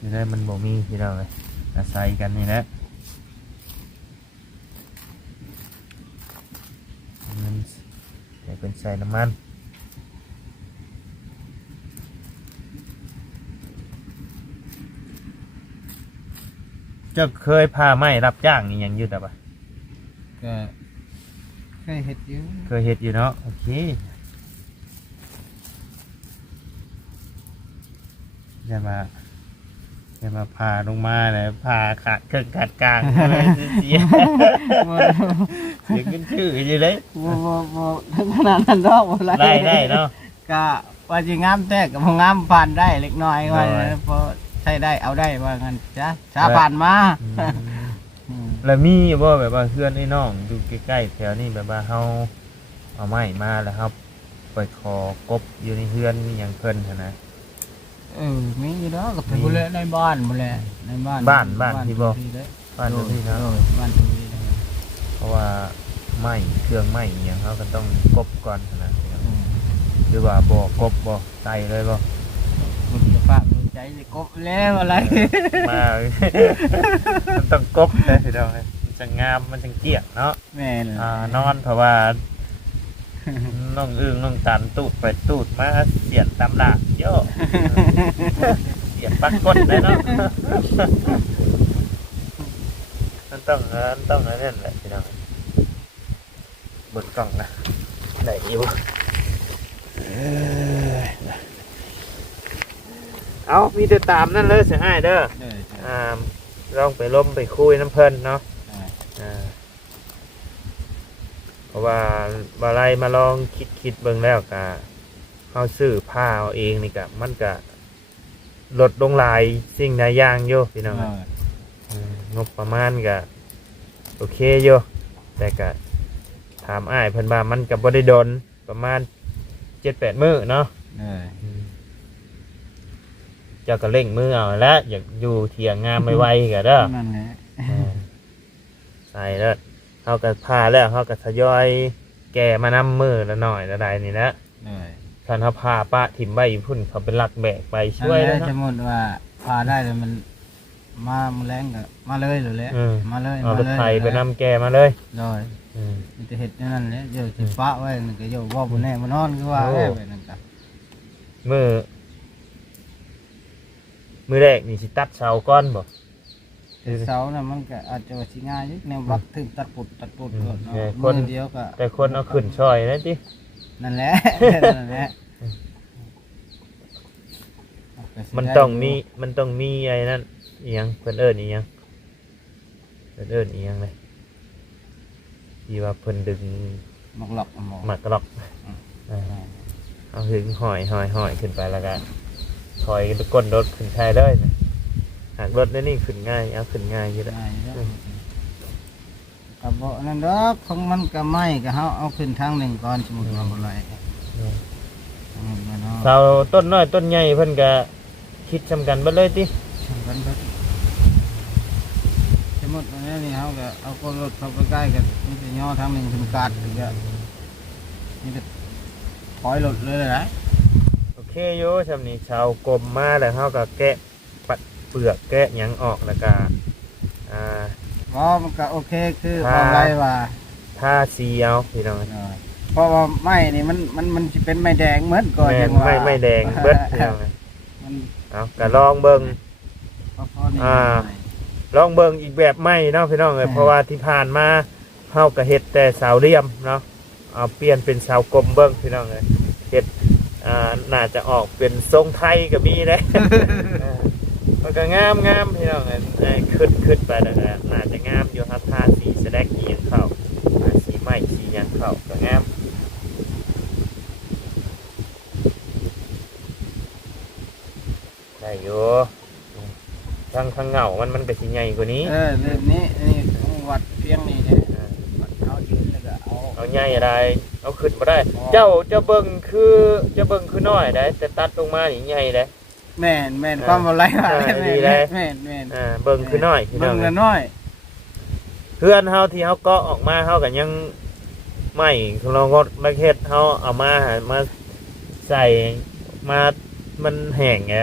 ที่ได้มันบ่มีพี่น้องเลยอาศัยกันนี่แหละมันให้เพิ่นใส่น้ำมันเจ้าเคยพาไม้รับจ้างนี่ยังอยู่แต่ปะ ก็เคยเฮ็ดอยู่ เคยเฮ็ดอยู่เนาะโอเคจะมาพาลงมาเลยพาขาดเครื่องขาดกลางเลยเสียเสียขึ้นชื่ออยู่เลย บ่ขนาดนั้นดอกบ่ ได้เนาะ ก็ว่าสิงามแต่ก็บ่งามผ่านได้เล็กน้อยว่าพอใช้ได้เอาได้ว่างั้นจ้ะช้าผ่านมา แล้วมีบ่แบบว่าเพื่อนไอ้น้องอยู่ใกล้ๆแถวนี้แบบว่าเฮาเอาไม้มาแล้วครับไปขอกบอยู่ในเฮือนมีหยังเพิ่นหั้นนะ มีอยู่ดอกก็เป็นผู้เล่นในบ้านบ่แหละในบ้าน บ้านที่บ่บ้านที่นะ บ้านที่นี่ เพราะว่าไม้เครื่องไม้อหยังเฮาก็ต้องกบก่อนหั้นนะหรือว่าบ่กบบ่ใส่เลยบ่ บุญจะฝากใจจะกบแล้วอะไร มา มันต้องกบเลยพี่น้องมันจะงามมันจะเกี้ยงเนาะ แม่น นอนเพราะว่า น้องอึ้งน้องตันตูดไปตูดมาเสียนตำหลักโยเสียนปักกดเลยเนาะ มันต้องนั่นแหละพี่น้องบนกล่องนะไหนอยู่เอามีแต่ตามนั่นเลยเสียให้เด้อลองไปล้มไปคุยน้ำเพลินเนาะเพราะว่าบาไลมาลองคิดเบิ่งแล้วกะเขาซื้อผ้าเอาเองนี่กะมันกะลดลงหลายสิ่งหลายอย่างโยพี่น้องงบประมาณกะโอเคโยแต่กะถามอ้ายเพิ่นว่ามันกับบ่ได้ดนประมาณ 7-8 มื้อเนาะเจ้าก็เร่งมือเอาแล้วอยากอยู่เถียงงามไม่ไหวกะเด้อนั่นแหละใส่แล้วเขาก็พาแล้วเขาก็ทยอยแก่มานำมือละหน่อยละใดนี่นะท่านเขาพาป้าถิ่มใบพุ่นเขาเป็นหลักแบกไปช่วยแล้ว จะหมดว่าพาได้เลยมันมาแรงก็มาเลยหรือแล้วมาเลย เอารถไถไปนำแก่มาเลยเลยมันจะเห็ดนั่นแหละเดี๋ยวจะฟ้าไว้นั่นก็เดี๋ยวว่าบนแน่มานอนก็ว่าแน่ไปนั่นก็มือแรกนี่สิตัดเสาก้อนบ่เสาน่ะมันก็อาจจะว่าสิง่ายนิดแนวบักถึงตัดปุดก่อนคนเดียวก็แต่คนเอาขึ้นช่อยนั่นตินั่นแหละนั่นแหละมันต้องมีไอ้นั่นอีหยังเพิ่นเอิ้นอีหยังเพิ่นเอิ้นอีหยังเลยที่ว่าเพิ่นดึงหมักหลอกเอาถึงหอยขึ้นไปแล้วก็ถอยก้นรถขึ้นชายเลยหากรถนี่ขึ้นง่ายเอาขึ้นง่ายอยู่แล้วกับบ่นั่นดอกของมันก็ไม่ก็เฮาเอาขึ้นทางหนึ่งก่อนสมมุติว่าบ่ไหลเสาต้นน้อยต้นใหญ่เพิ่นก็คิดสำคัญเบิดเลยติสำคัญเบิดสมมุติว่านี่เฮาก็เอาก้นรถเข้าไปใกล้กันมันจะย่อทางหนึ่งถึงกาดถึงจะนี่จะถอยรถเลยนะโอเคโยชำนี้ชาวกลมมาแล้วเฮาก็แกะปัดเปลือกแกะหยังออกแล้วก็มันก็โอเคคืออะไรว่าถ้าสีเอาพี่น้องเพราะว่าไม้นี่มันจะเป็นไม้แดงเหมือนก่อนยังว่าไม่แดงเบิดพี่น้องเอาก็ลองเบิ่งลองเบิ่งอีกแบบใหม่เนาะพี่น้องเพราะว่าที่ผ่านมาเฮาก็เฮ็ดแต่เสาเหลี่ยมเนาะเอาเปลี่ยนเป็นเสากลมเบิ่งพี่น้องเฮ็ดน่าจะออกเป็นทรงไทยก็มีนะมันก็งามพี่น้องขึ้นไปแล้วน่าจะงามอยู่ครับทาสีแสดงอีกเข้าสีไม้สีหยังเข้าก็งามได้อยู่ทางเหงามันก็สิใหญ่กว่านี้เรื่องนี้นี่วัดเพียงนี่เนี่ยวัดเอายืนแล้วก็เอา เอาใหญ่อะไรเอาขึ้นบ่ได้เจ้าเบิ่งคือน้อยได้แต่ตัดลงมานี่ใหญ่ได้ แม่นความบ่ไรว่าแม่นเบิ่งคือน้อยพี่น้ เบิ่ อง งน้อย เพื่อนเฮาที่เฮาเกาะออกมาเฮาก็ยังไม่ของเราก็มาเฮ็ดเฮาเอามาใส่มามันแห้งแก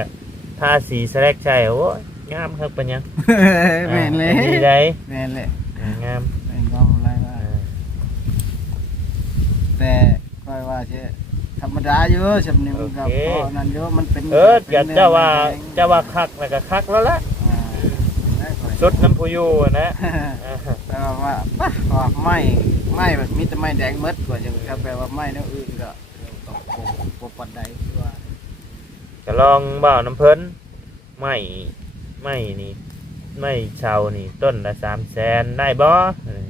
ทาสีสแลกใจโอ้ยงามครับปัญญัง แม่นเลย ดีได้ แม่นเลย งาม เป็นความบ่ไรว่าแต่ค่อยว่าสิธรรมดาอยู่สำนึกกับพ่อนั่นอยู่มันเป็น อย่าเจ้าว่าคักแล้วก็คักแล้วละสุดน้ำผู้อยู่นะ แต่ว่าไม่แบบมีแต่ไม้แดงมดกว่าจังครับแปลว่าไม้แนวอื่นก็ต้องปปานใดว่า ก็ลองบ่าวน้ำเพิ่นไม่นี่ไม่ชาวนี่ต้นละ300,000ได้บ่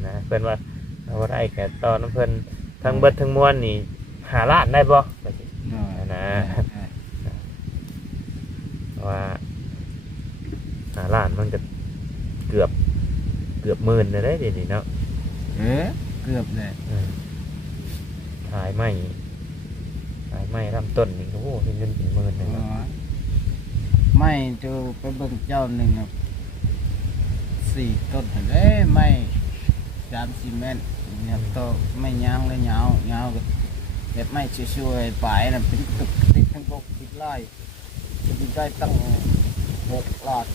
นะเพิ่นว่าเอาได้แค่ต่อน้ำเพิ่นทั้งเบิดทั้งมวลนี่5 ล้านได้บ่นะว่า5 ล้านมันก็เกือบหมื่นเลยเดี๋ยวนี้เนาะ เกือบเลย ขายไม่ลำต้นนี่โอ้โหเป็นเงินเป็นหมื่นเลยเนาะ ไม่จะไปเบิ่งเจ้าหนึ่งครับ4 ต้นเห็นไหมไม่3-4 เมตรเนี่ยโตไม่ยางเลยยาวก็แบบไม่ช่วยๆไปนะเป็นตึกติดทั้งพวกติดไล่จะได้ตั้ง6 ล้าน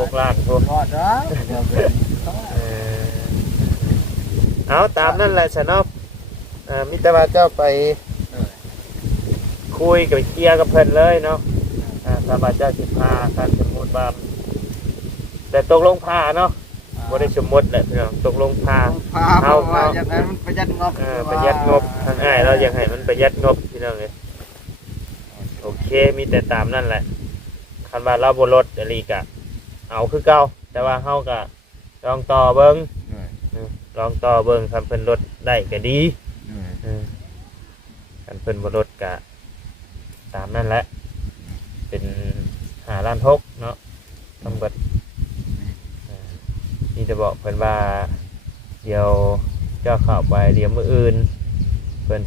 6 ล้านพวก รอดแล้วเดี๋ยวเป็นเอาตามนั่นแหละฉันเนาะมิตรว่าเจ้าไปคุยกับเคลียร์กับเพิ่นเลยเนาะสบายเจ้าสิพาการสมมุติว่าแต่ตกลงพาเนาะบ่ได้สมมุติแหละพี่น้องตกลงพา เอาอย่างนั้นมันประหยัดงบ ประหยัดงบทางอ้ายเราอยากให้มันประหยัดงบพี่น้องเลยโอเคมีแต่ตามนั่นแหละคันว่าเราบ่ลดอะไรกะเอาคือเก่าแต่ว่าเฮาก็ลองต่อเบิ่งลองต่อเบิ่งคันเพิ่นลดได้ก็ดีคันเพิ่นบ่ลดก็ตามนั่นแหละเป็น5 ล้าน 6เนาะทั้งเบิดนี่จะบอกเพิ่นว่าเดี๋ยวเจ้าเข้าไปเดี๋ยวมื้ออื่นเพิ่น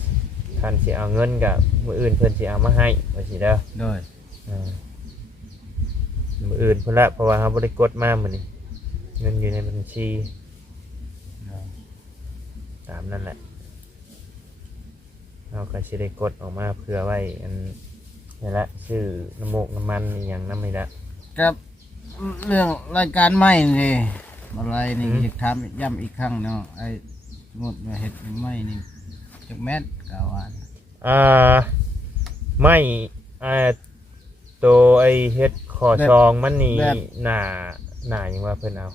คันสิเอาเงินกับมื้ออื่นเพิ่นสิเอามาให้ว่าสิเด้อโดยมื้ออื่นเพิ่นละเพราะว่าเฮาบ่ได้กดมามื้อนี้เงินอยู่ในบัญชีตามนั่นแหละเราก็สิได้กดออกมาเพื่อไว้อันนี่แหละชื่อน้ำมูกน้ำมันอหย่างน้ำไม่ละ ครับเรื่องรายการใหม่นี่อะไรนี่อยากถามย้ำอีกครั้งเนาะไอ้สมมติว่าเห็ดใหม่นี่จากแมทกาวานไม่ตัวไอเห็ดคอซองมันนี่หนาอย่างว่าเพิ่นเอา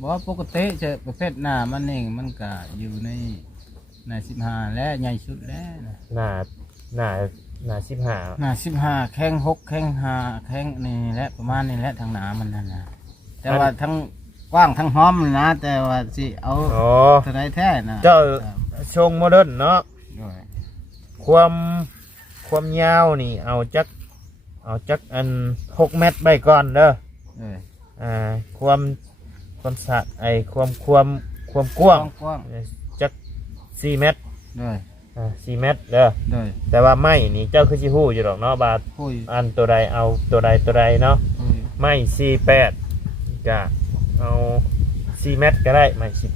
บอกว่าปกติจะประเภทหน้ามันเองมันก็อยู่ใน15และใหญ่สุดแล้วนะหนา15แข้ง6แข้ง5แข้งนี่แหละประมาณนี้แหละทางหนามันนั่นนะแต่ว่าทั้งกว้างทั้งหอมนะแต่ว่าสิเอาเท่าไรแท้นะเจ้าชงโมเดิร์นเนาะความยาวนี่เอาจักอัน6 เมตรไปก่อนเด้อความสะความกว้างจัก4 เมตร4 เมตรเด้อแต่ว่าไม้นี่เจ้าคือสิฮู้อยู่ดอกเนาะบาทอันตัวใดเอาตัวใดเนาะไม้48ก็เอา4 เมตรก็ได้ไม้48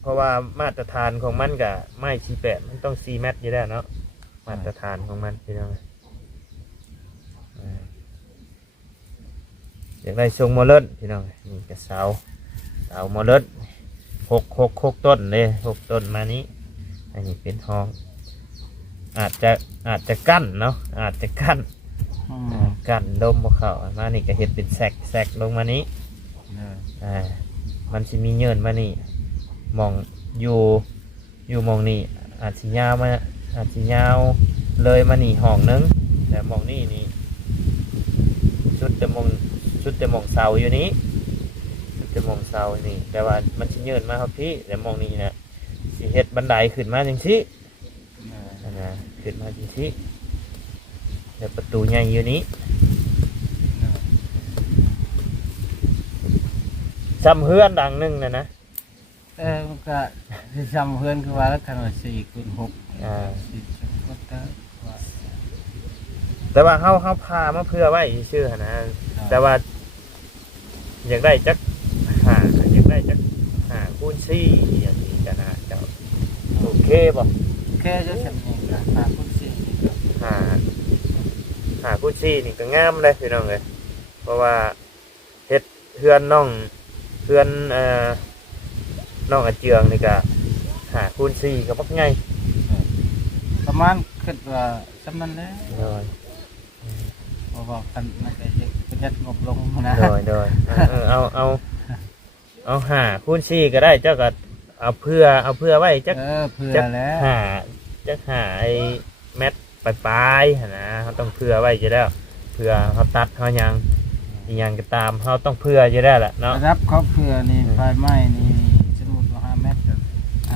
เพราะว่ามาตรฐานของมันก็ไม้48มันต้อง4 เมตรอยู่แล้วเนาะมาตรฐานของมันพี่น้องอยากได้ทรงโมเดิร์นพี่น้องนี่กระเสาโมเดิร์น6 ต้นเลย6 ต้นมานี้อันนี้เป็นห้องอาจจะกั้นเนาะอาจจะกั้นดมพวกเขามานี่ก็เห็ดเป็นแซกลงมานี้มันจะมีเงื่อนมานี่มองอยู่มองนี่อาจจะยาวเลยมานี่ห้องนึงแต่มองนี่ชุดจะมองเสาอยู่นี้จะมองเสานี่แต่ว่ามันจะเงื่อนมาครับพี่แต่มองนี่นะสิเห็ดบันไดขึ้นมาจังซี่นะขึ้นมาจังซี่แต่ประตูใหญ่อยู่นี้ซ้ำเฮือนดังนึงนะ มันก็สิซ้ำเพื่อนคือว่าแล้วคันว่า4 คูณ 6 อ่า สิก็ได้ว่า แต่ว่าเขาพามาเพื่อไว้ชื่อหั่นนะแต่ว่าอยากได้จักอยากได้จักคูณซี่อย่างนี้กันนะเจ้าโอเคบ่ แค่จะสำเนียงกัน5 คูณ 4นี่ก็ คูณซี่นี่ก็งามเลยพี่น้องเลยเพราะว่าเฮ็ดเฮือนน้องเฮือนน้องอาเจืองนี่ก็คูณซี่ก็บักไง ประมาณคิดว่าสำนั้นแหละ โดย เพราะว่าคันมันก็จะประหยัดงบลงนะ โดยเอาคูณซี่ก็ได้เจ้าก็เอาเพื่อไว้จัก เพื่อ จัก แล้ว จักไอ้แมทปลายๆหั่นนะเขาต้องเพื่อไว้อยู่แล้วเพื่อเขาตัดเขายังอีหยังก็ตามเขาต้องเพื่ออยู่แล้วแหละเนาะ ระดับเขาเพื่อนี่ไฟไหม้นี่สมมุติว่า5 เมตรก็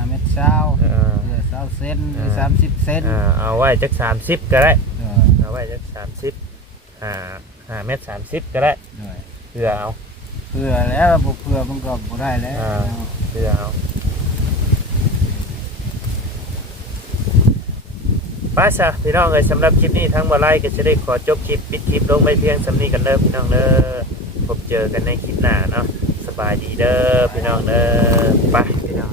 5 เมตรเช้าเพื่อ20 เซนหรือ30 เซน เอาไว้จัก30ก็ได้ เออ เอาไว้จัก305 เมตร 30ก็ได้ ด้วย เพื่อเอา เพื่อแล้วบ่เพื่อมันก็บ่ได้แล้ว เพื่อเอาป้าซะพี่น้องเอ้ยสำหรับคลิปนี้ทั้งบ่ไลก็จะได้ขอจบคลิปปิดคลิปลงไปเพียงสำนี้กันเด้อพี่น้องเด้อพบเจอกันในคลิปหน้าเนาะสบายดีเด้อพี่น้องเด้อไปพี่น้อง